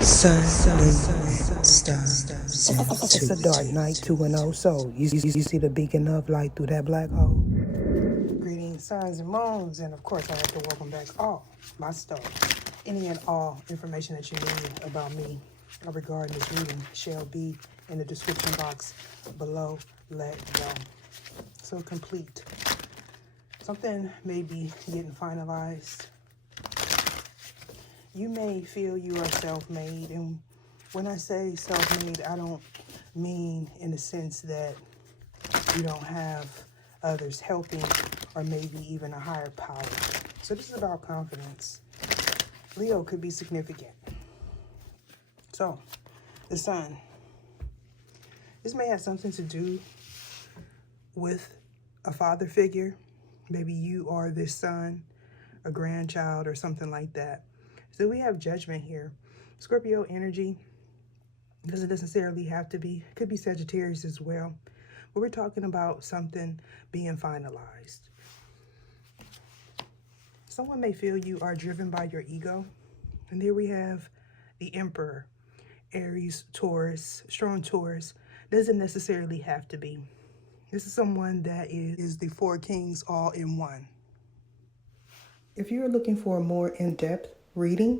Sun, moon, stars. It's a dark night, 2-0. So you see the beacon of light through that black hole. Greetings, suns and moons, and of course I have to welcome back all my stars. Any and all information that you need about me regarding this reading shall be in the description box below. Let go. So complete. Something may be getting finalized. You may feel you are self-made, and when I say self-made, I don't mean in the sense that you don't have others helping or maybe even a higher power. So this is about confidence. Leo could be significant. So, the sun. This may have something to do with a father figure. Maybe you are this son, a grandchild, or something like that. So we have judgment here. Scorpio energy doesn't necessarily have to be, could be Sagittarius as well. But we're talking about something being finalized. Someone may feel you are driven by your ego. And there we have the Emperor, Aries, Taurus, strong Taurus. Doesn't necessarily have to be. This is someone that is the four kings all in one. If you're looking for a more in-depth reading,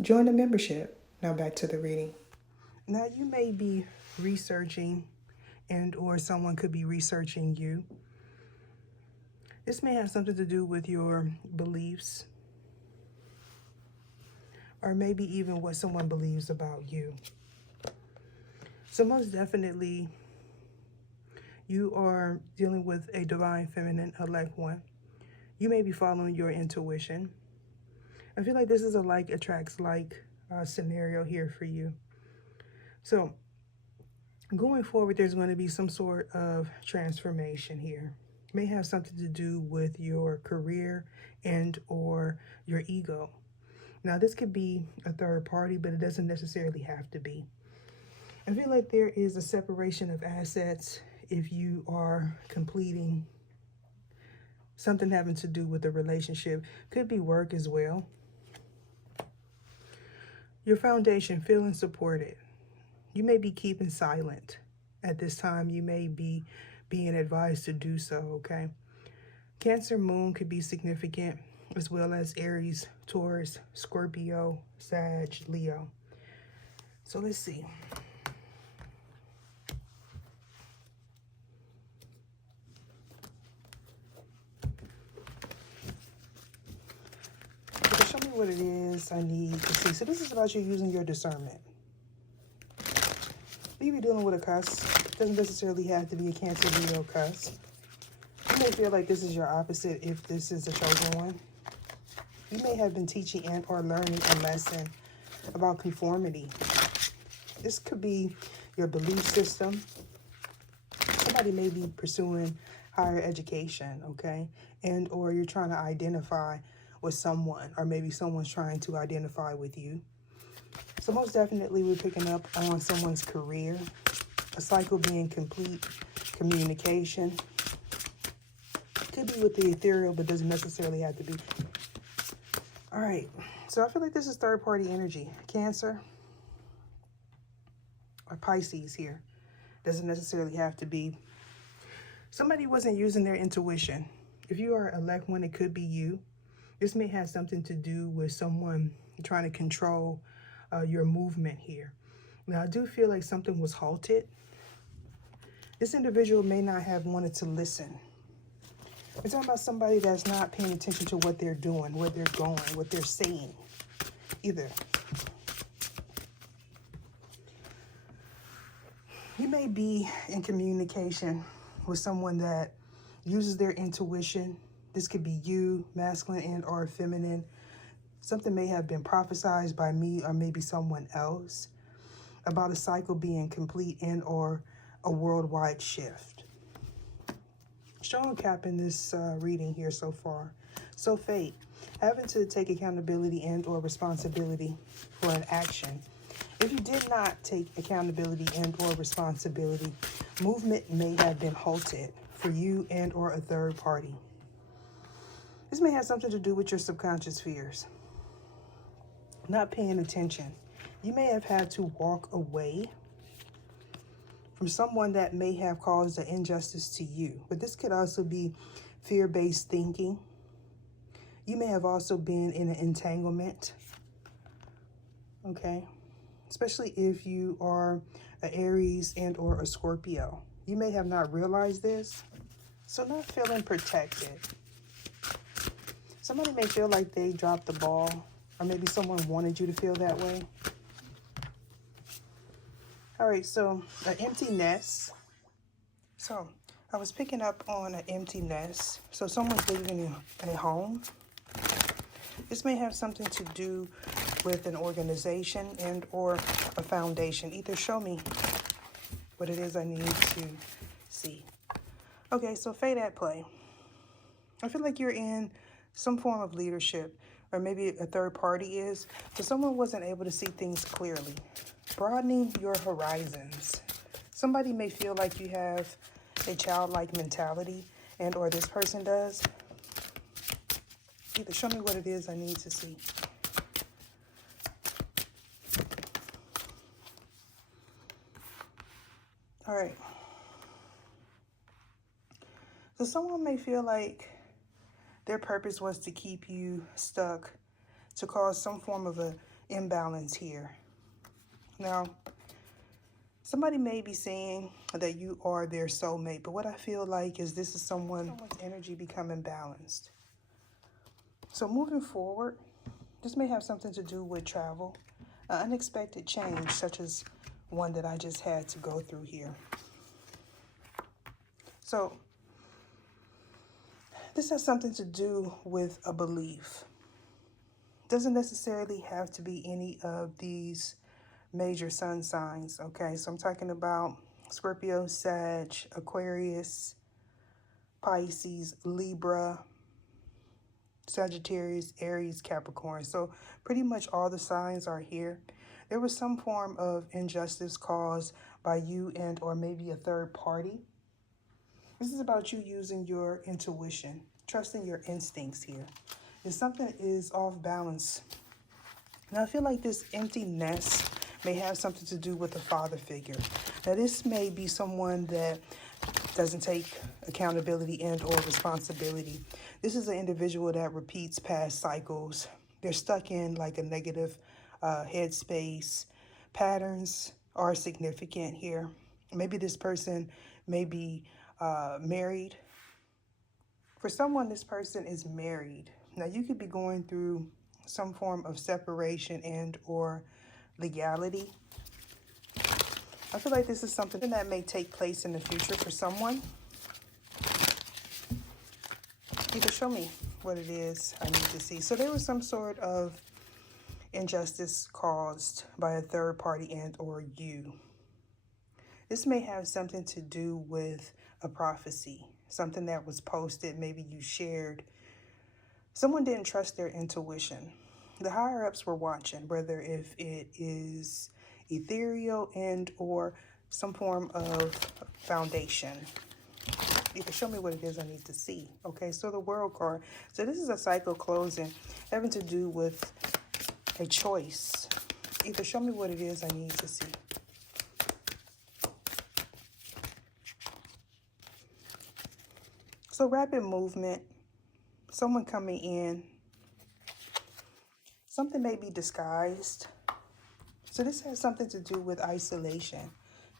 join the membership. Now back to the reading. Now you may be researching and or someone could be researching you. This may have something to do with your beliefs or maybe even what someone believes about you. So most definitely you are dealing with a divine feminine elect one. You may be following your intuition. I feel like this is a like attracts like scenario here for you. So going forward, there's going to be some sort of transformation here. It may have something to do with your career and or your ego. Now, this could be a third party, but it doesn't necessarily have to be. I feel like there is a separation of assets if you are completing something having to do with a relationship. Could be work as well. Your foundation, feeling supported. You may be keeping silent at this time. You may be being advised to do so, okay? Cancer moon could be significant, as well as Aries, Taurus, Scorpio, Sag, Leo. So let's see. Okay, show me what it is I need to see. So this is about you using your discernment. You be dealing with a cusp. Doesn't necessarily have to be a Cancer, Leo cusp. You may feel like this is your opposite if this is a chosen one. You may have been teaching and or learning a lesson about conformity. This could be your belief system. Somebody may be pursuing higher education, okay? And or you're trying to identify with someone, or maybe someone's trying to identify with you. So most definitely we're picking up on someone's career, a cycle being complete, communication. Could be with the ethereal, but doesn't necessarily have to be. All right, so I feel like this is third-party energy. Cancer or Pisces here. Doesn't necessarily have to be. Somebody wasn't using their intuition. If you are elect one, it could be you. This may have something to do with someone trying to control your movement here. Now, I do feel like something was halted. This individual may not have wanted to listen. We're talking about somebody that's not paying attention to what they're doing, where they're going, what they're saying, either. You may be in communication with someone that uses their intuition. This could be you, masculine and or feminine. Something may have been prophesied by me or maybe someone else about a cycle being complete and or a worldwide shift. Strong cap in this reading here so far. So fate, having to take accountability and or responsibility for an action. If you did not take accountability and or responsibility, movement may have been halted for you and or a third party. This may have something to do with your subconscious fears. Not paying attention You may have had to walk away from someone that may have caused an injustice to you. But this could also be fear-based thinking. You may have also been in an entanglement, okay? Especially if you are an Aries and or a Scorpio. You may have not realized this, so not feeling protected. Somebody may feel like they dropped the ball, or maybe someone wanted you to feel that way. All right, so an empty nest. So I was picking up on an empty nest. So someone's living in a home. This may have something to do with an organization and or a foundation. Either show me what it is I need to see. Okay, so fade at play. I feel like you're in some form of leadership, or maybe a third party is, but someone wasn't able to see things clearly. Broadening your horizons. Somebody may feel like you have a childlike mentality, and or this person does. Either show me what it is I need to see. All right. So someone may feel like their purpose was to keep you stuck, to cause some form of an imbalance here. Now, somebody may be saying that you are their soulmate, but what I feel like is this is someone's energy becoming balanced. So moving forward, this may have something to do with travel, unexpected change, such as one that I just had to go through here. So this has something to do with a belief. Doesn't necessarily have to be any of these major sun signs, okay? So I'm talking about Scorpio, Sag, Aquarius, Pisces, Libra, Sagittarius, Aries, Capricorn. So pretty much all the signs are here. There was some form of injustice caused by you and or maybe a third party. This is about you using your intuition, trusting your instincts here. If something is off balance. Now I feel like this empty nest may have something to do with a father figure. Now this may be someone that doesn't take accountability and or responsibility. This is an individual that repeats past cycles. They're stuck in like a negative headspace. Patterns are significant here. Maybe this person may be married. For someone, this person is married. Now you could be going through some form of separation and or legality. I feel like this is something that may take place in the future for someone. Either show me what it is I need to see. So there was some sort of injustice caused by a third party and or you. This may have something to do with a prophecy, something that was posted, maybe you shared. Someone didn't trust their intuition. The higher ups were watching, whether if it is ethereal and or some form of foundation. You can show me what it is I need to see. Okay, so the World card. So this is a cycle closing, having to do with a choice. Either show me what it is I need to see. So rapid movement, someone coming in. Something may be disguised. So this has something to do with isolation,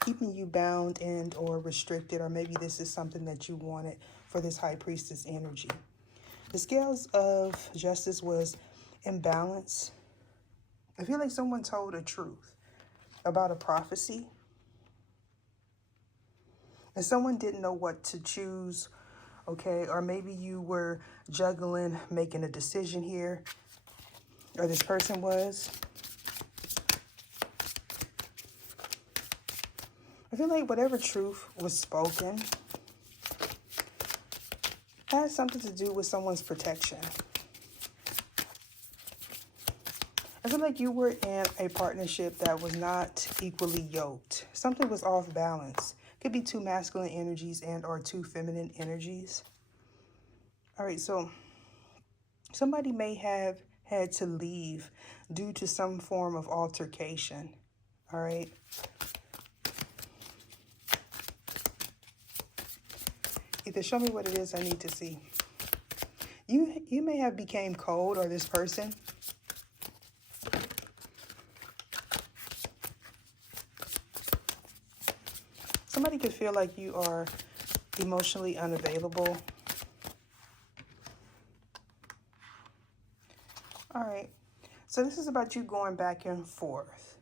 keeping you bound and or restricted, or maybe this is something that you wanted for this high priestess energy. The scales of justice was imbalance. I feel like someone told a truth about a prophecy, and someone didn't know what to choose, okay? Or maybe you were juggling, making a decision here, or this person was. I feel like whatever truth was spoken has something to do with someone's protection. I feel like you were in a partnership that was not equally yoked. Something was off balance. Could be two masculine energies and or two feminine energies. All right, so somebody may have had to leave due to some form of altercation. All right. Either show me what it is I need to see. You may have became cold, or this person. Somebody could feel like you are emotionally unavailable. All right. So this is about you going back and forth.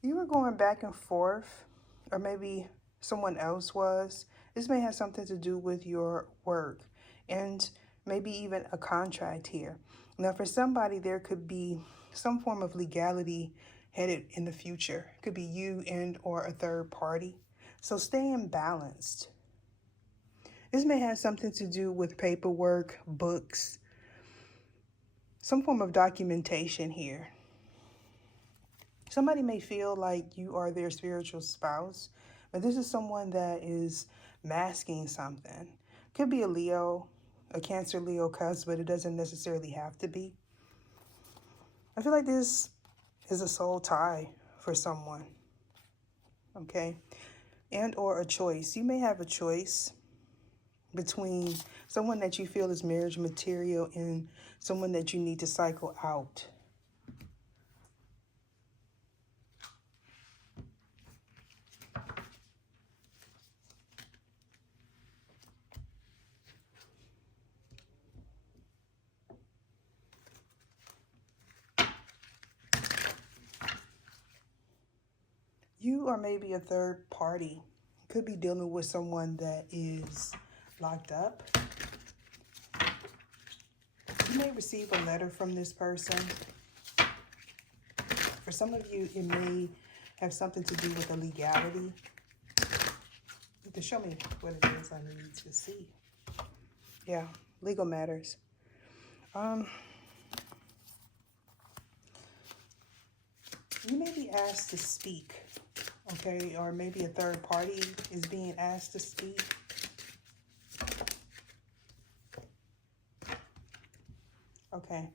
You were going back and forth, or maybe someone else was. This may have something to do with your work and maybe even a contract here. Now, for somebody, there could be some form of legality headed in the future. It could be you and or a third party. So staying balanced. This may have something to do with paperwork, books, some form of documentation here. Somebody may feel like you are their spiritual spouse, but this is someone that is masking something. Could be a Leo, a Cancer, Leo, cusp, but it doesn't necessarily have to be. I feel like this is a soul tie for someone, okay? And or a choice. You may have a choice between someone that you feel is marriage material and someone that you need to cycle out. You or maybe a third party could be dealing with someone that is locked up. You may receive a letter from this person. For some of you, it may have something to do with a legality. You can show me what it is I need to see. Yeah, legal matters. You may be asked to speak, okay? Or maybe a third party is being asked to speak. Okay.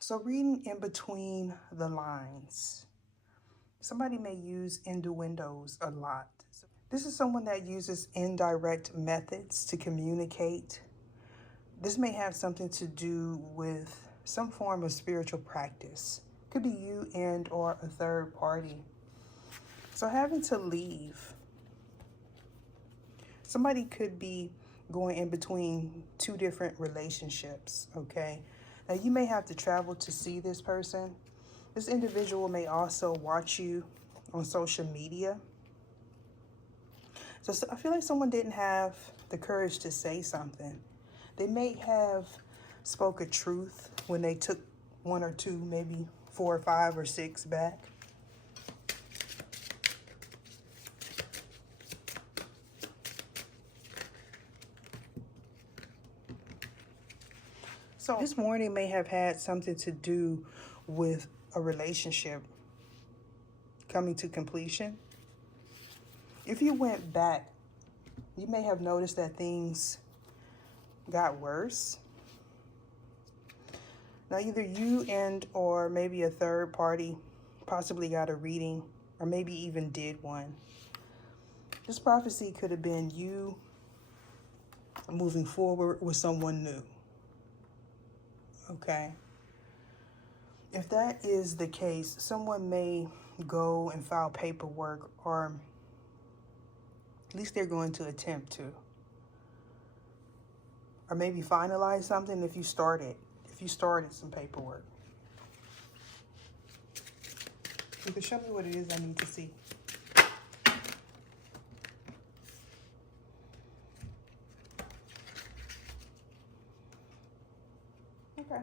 So reading in between the lines. Somebody may use innuendos a lot. This is someone that uses indirect methods to communicate. This may have something to do with some form of spiritual practice. Could be you and or a third party. So having to leave. Somebody could be going in between two different relationships, okay? Now you may have to travel to see this person. This individual may also watch you on social media. So I feel like someone didn't have the courage to say something. They may have spoke a truth when they took one or two, maybe 4 or 5 or 6 back. So this morning may have had something to do with a relationship coming to completion. If you went back, you may have noticed that things got worse. Now either you and or maybe a third party possibly got a reading or maybe even did one. This prophecy could have been you moving forward with someone new. Okay. If that is the case, someone may go and file paperwork, or at least they're going to attempt to. Or maybe finalize something if you started some paperwork. You can show me what it is I need to see. Okay.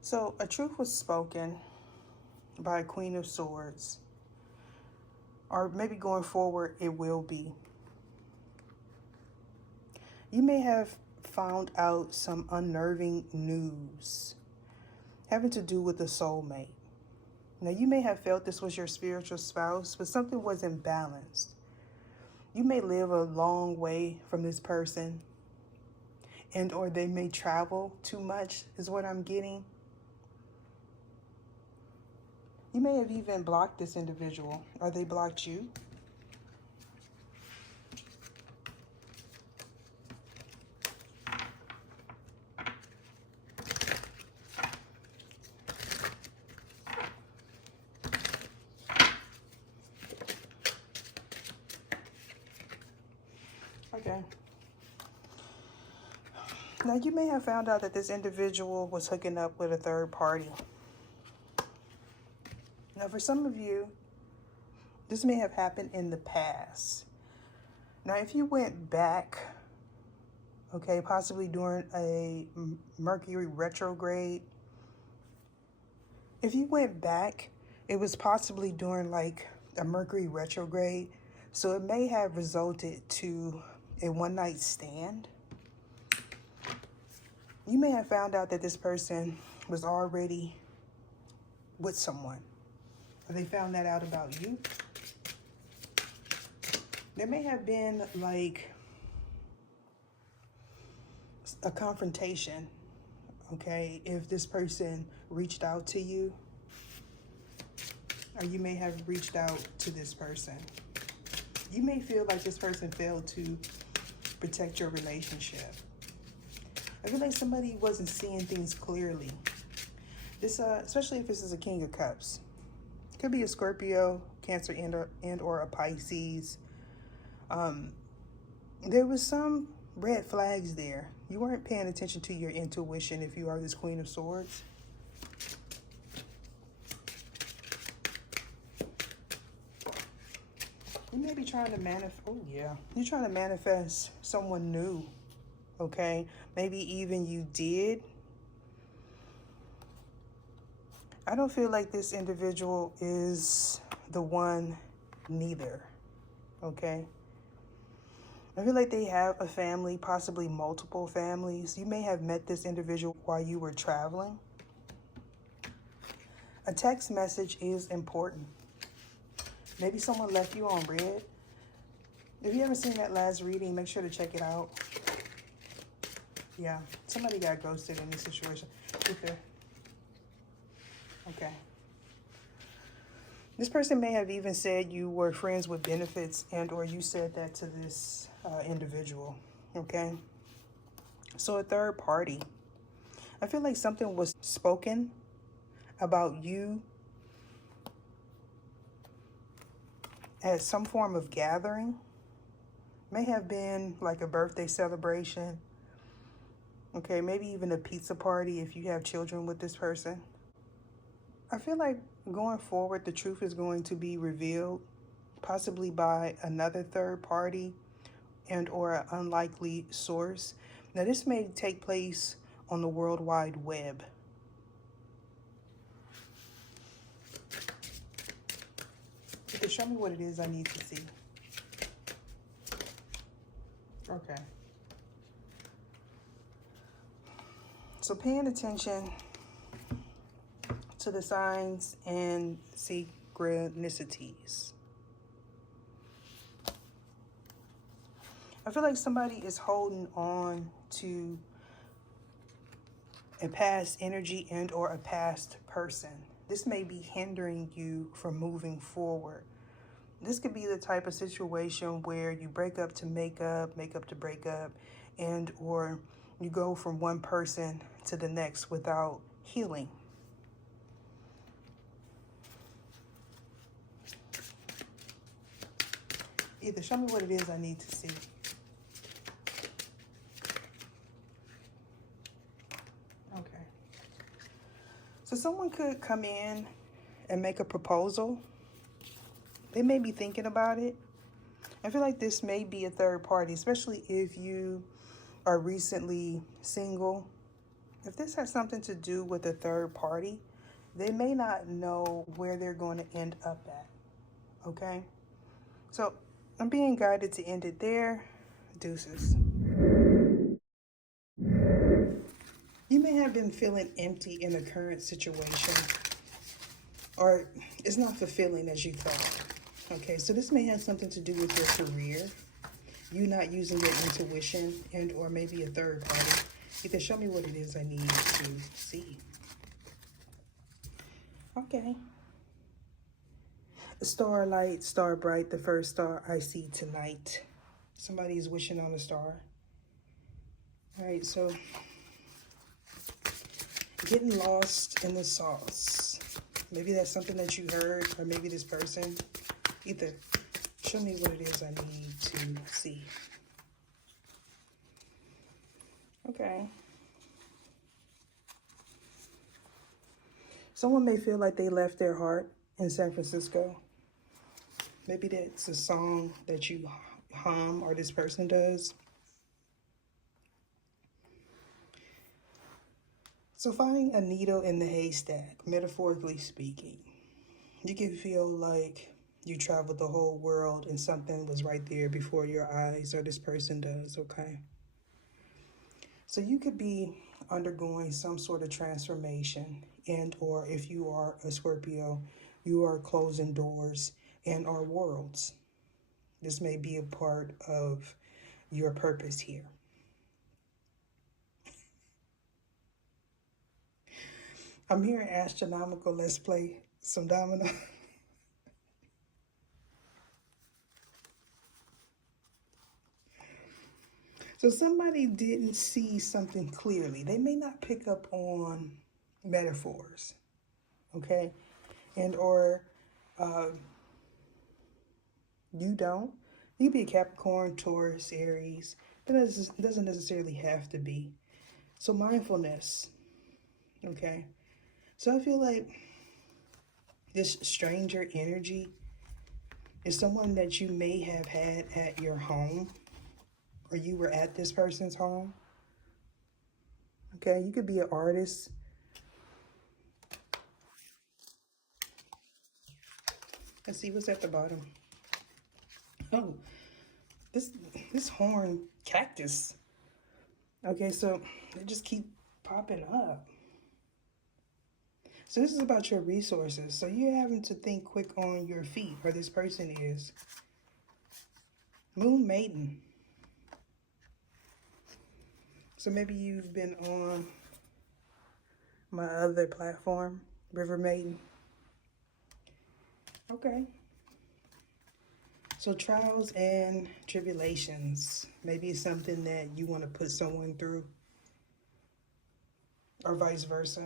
So a truth was spoken by a Queen of Swords. Or maybe going forward, it will be. You may have found out some unnerving news having to do with a soulmate. Now, you may have felt this was your spiritual spouse, but something wasn't balanced. You may live a long way from this person, and or they may travel too much is what I'm getting. You may have even blocked this individual, or they blocked you. Okay. Now, you may have found out that this individual was hooking up with a third party. Now, for some of you, this may have happened in the past. Now, if you went back, okay, possibly during a Mercury retrograde, if you went back, it was possibly during like a Mercury retrograde. So it may have resulted to a one-night stand. You may have found out that this person was already with someone. Or they found that out about you. There may have been like a confrontation, okay, if this person reached out to you, or you may have reached out to this person. You may feel like this person failed to protect your relationship. I feel like somebody wasn't seeing things clearly. This, especially if this is a King of Cups. It could be a Scorpio, Cancer, and or a Pisces. There was some red flags there. You weren't paying attention to your intuition if you are this Queen of Swords. You may be trying to manifest, oh yeah, you're trying to manifest someone new, okay? Maybe even you did. I don't feel like this individual is the one neither, okay? I feel like they have a family, possibly multiple families. You may have met this individual while you were traveling. A text message is important. Maybe someone left you on red. If you haven't seen that last reading, make sure to check it out. Yeah, somebody got ghosted in this situation. Okay. This person may have even said you were friends with benefits, and or you said that to this individual, okay? So a third party. I feel like something was spoken about you at some form of gathering. May have been like a birthday celebration. Okay, maybe even a pizza party if you have children with this person. I feel like going forward, the truth is going to be revealed, possibly by another third party and or an unlikely source. Now, this may take place on the World Wide Web. Okay, show me what it is I need to see. Okay. So paying attention to the signs and synchronicities. I feel like somebody is holding on to a past energy and or a past person. This may be hindering you from moving forward. This could be the type of situation where you break up to make up to break up, and or you go from one person to the next without healing. Either show me what it is I need to see. Okay. So someone could come in and make a proposal. They may be thinking about it. I feel like this may be a third party, especially if you are recently single. If this has something to do with a third party, they may not know where they're going to end up at, okay? So I'm being guided to end it there. Deuces. You may have been feeling empty in a current situation, or it's not fulfilling as you thought. Okay, so this may have something to do with your career. You not using your intuition and or maybe a third party. Either show me what it is I need to see. Okay. Starlight, star bright, the first star I see tonight. Somebody is wishing on a star. All right, so getting lost in the sauce. Maybe that's something that you heard, or maybe this person. Either show me what it is I need to see. Okay. Someone may feel like they left their heart in San Francisco. Maybe that's a song that you hum or this person does. So finding a needle in the haystack, metaphorically speaking, you can feel like you traveled the whole world and something was right there before your eyes, or this person does, okay? So you could be undergoing some sort of transformation, and or if you are a Scorpio, you are closing doors and or worlds. This may be a part of your purpose here. I'm hearing astronomical. Let's play some domino. So somebody didn't see something clearly. They may not pick up on metaphors, okay? And or you don't. You be a Capricorn, Taurus, Aries. That doesn't necessarily have to be. So mindfulness, okay? So I feel like this stranger energy is someone that you may have had at your home, or you were at this person's home. Okay, you could be an artist. Let's see what's at the bottom. Oh, this horn cactus. Okay, so they just keep popping up. So this is about your resources. So you're having to think quick on your feet, or this person is. Moon maiden. So maybe you've been on my other platform, River Maiden. Okay. So trials and tribulations. Maybe it's something that you want to put someone through, or vice versa.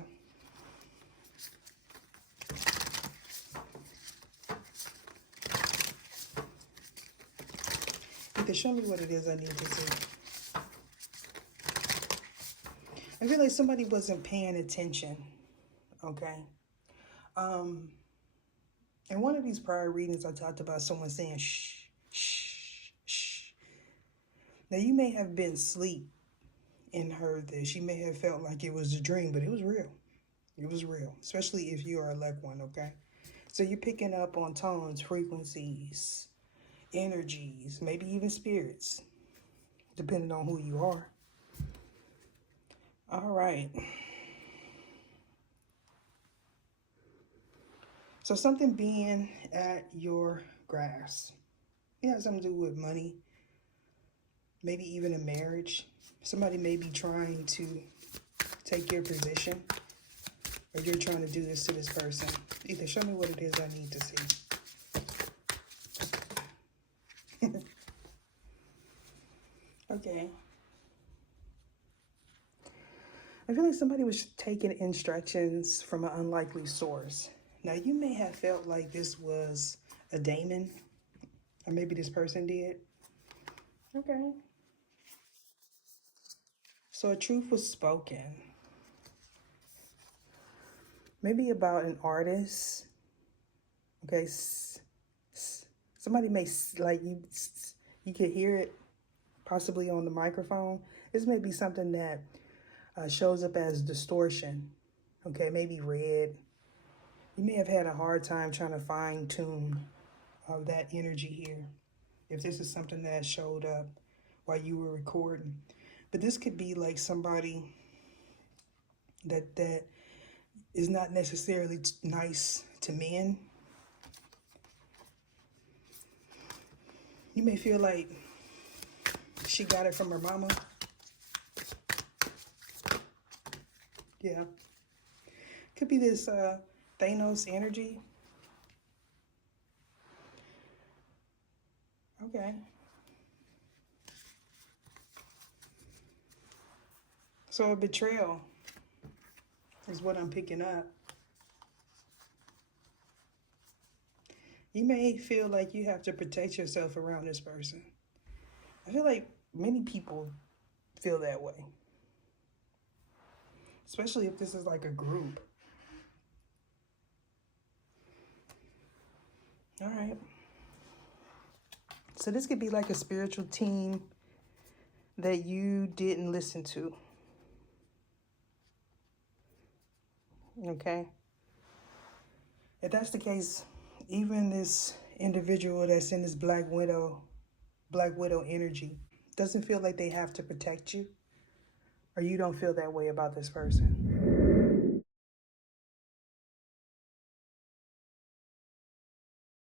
You can show me what it is I need to see. I feel like somebody wasn't paying attention, okay? In one of these prior readings, I talked about someone saying, shh, shh, shh. Now, you may have been asleep and heard this. You may have felt like it was a dream, but it was real. It was real, especially if you are a elect one, okay? So you're picking up on tones, frequencies, energies, maybe even spirits, depending on who you are. All right. So something being at your grasp. It has something to do with money, maybe even a marriage. Somebody may be trying to take your position, or you're trying to do this to this person. Either show me what it is I need to see. Okay. I feel like somebody was taking instructions from an unlikely source. Now, you may have felt like this was a daemon, or maybe this person did. Okay. So a truth was spoken. Maybe about an artist. Okay. Somebody may, like, you could hear it possibly on the microphone. This may be something that shows up as distortion. Okay, maybe red. You may have had a hard time trying to fine tune that energy here, if this is something that showed up while you were recording. But this could be like somebody that is not necessarily nice to men. You may feel like she got it from her mama. Yeah. Could be this Thanos energy. Okay. So a betrayal is what I'm picking up. You may feel like you have to protect yourself around this person. I feel like many people feel that way. Especially if this is like a group. All right. So this could be like a spiritual team that you didn't listen to. Okay. If that's the case, even this individual that's in this Black Widow energy doesn't feel like they have to protect you, or you don't feel that way about this person.